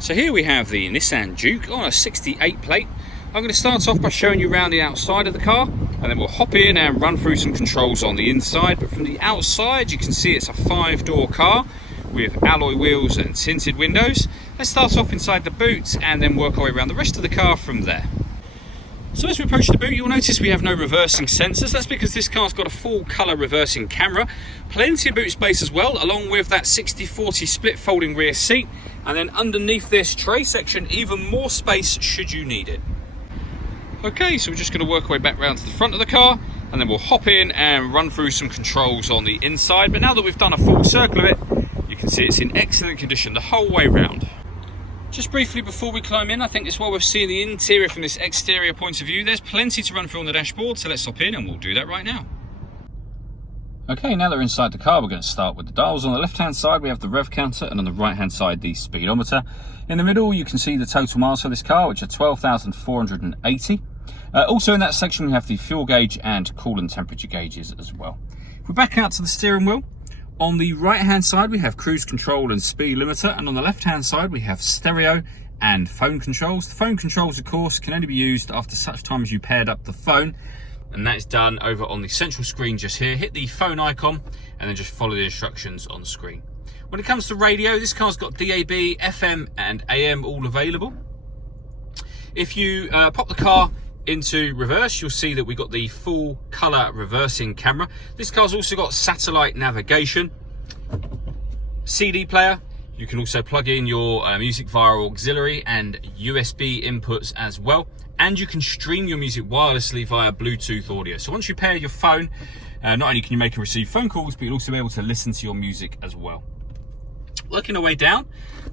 So here we have the Nissan Juke on a 68 plate. I'm going to start off by showing you around the outside of the car, and then we'll hop in and run through some controls on the inside. But from the outside you can see it's a 5-door car with alloy wheels and tinted windows. Let's start off inside the boot and then work our way around the rest of the car from there. So as we approach the boot, you'll notice we have no reversing sensors. That's because this car's got a full colour reversing camera, plenty of boot space as well, along with that 60/40 split folding rear seat, and then underneath this tray section even more space should you need it. Okay, so we're just going to work our way back round to the front of the car, and then we'll hop in and run through some controls on the inside. But now that we've done a full circle of it, you can see it's in excellent condition the whole way round. Just briefly before we climb in, I think it's while we're seeing the interior from this exterior point of view, there's plenty to run through on the dashboard, so let's hop in and we'll do that right now. Okay, now that we're inside the car, we're going to start with the dials. On the left hand side we have the Rev Counter, and on the right hand side the speedometer. In the middle you can see the total miles for this car, which are 12,480. Also in that section we have the fuel gauge and coolant temperature gauges as well. If we back out to the steering wheel, on the right hand side we have cruise control and speed limiter, and on the left hand side we have stereo and phone controls. The phone controls of course can only be used after such time as you paired up the phone, and that's done over on the central screen just here. Hit the phone icon and then just follow the instructions on the screen. When it comes to radio, this car's got DAB, FM and AM all available. If you pop the car into reverse, you'll see that we've got the full colour reversing camera. This car's also got satellite navigation, CD player. You can also plug in your music via auxiliary and USB inputs as well, and you can stream your music wirelessly via Bluetooth audio. So once you pair your phone, not only can you make and receive phone calls, but you'll also be able to listen to your music as well. Working our way down,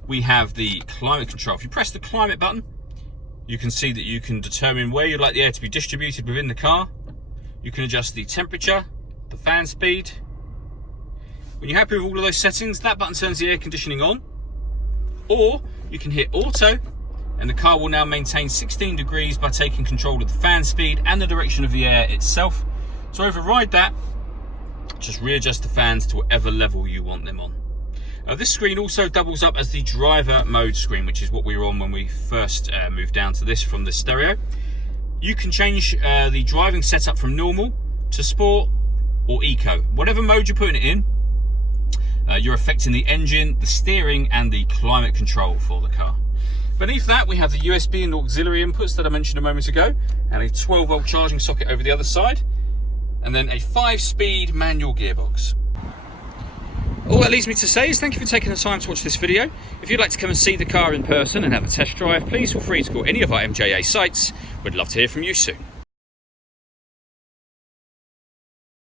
we have the climate control. If you press the climate button, you can see that you can determine where you'd like the air to be distributed within the car. You can adjust the temperature, the fan speed. When you're happy with all of those settings, that button turns the air conditioning on. Or you can hit auto, and the car will now maintain 16 degrees by taking control of the fan speed and the direction of the air itself. To override that, just readjust the fans to whatever level you want them on. This screen also doubles up as the driver mode screen, which is what we were on when we first moved down to this from the stereo. You can change the driving setup from normal to sport or eco. Whatever mode you're putting it in, you're affecting the engine, the steering and the climate control for the car. Beneath that we have the USB and auxiliary inputs that I mentioned a moment ago, and a 12-volt charging socket over the other side, and then a 5-speed manual gearbox. All that leaves me to say is thank you for taking the time to watch this video. If you'd like to come and see the car in person and have a test drive, please feel free to call any of our MJA sites. We'd love to hear from you soon.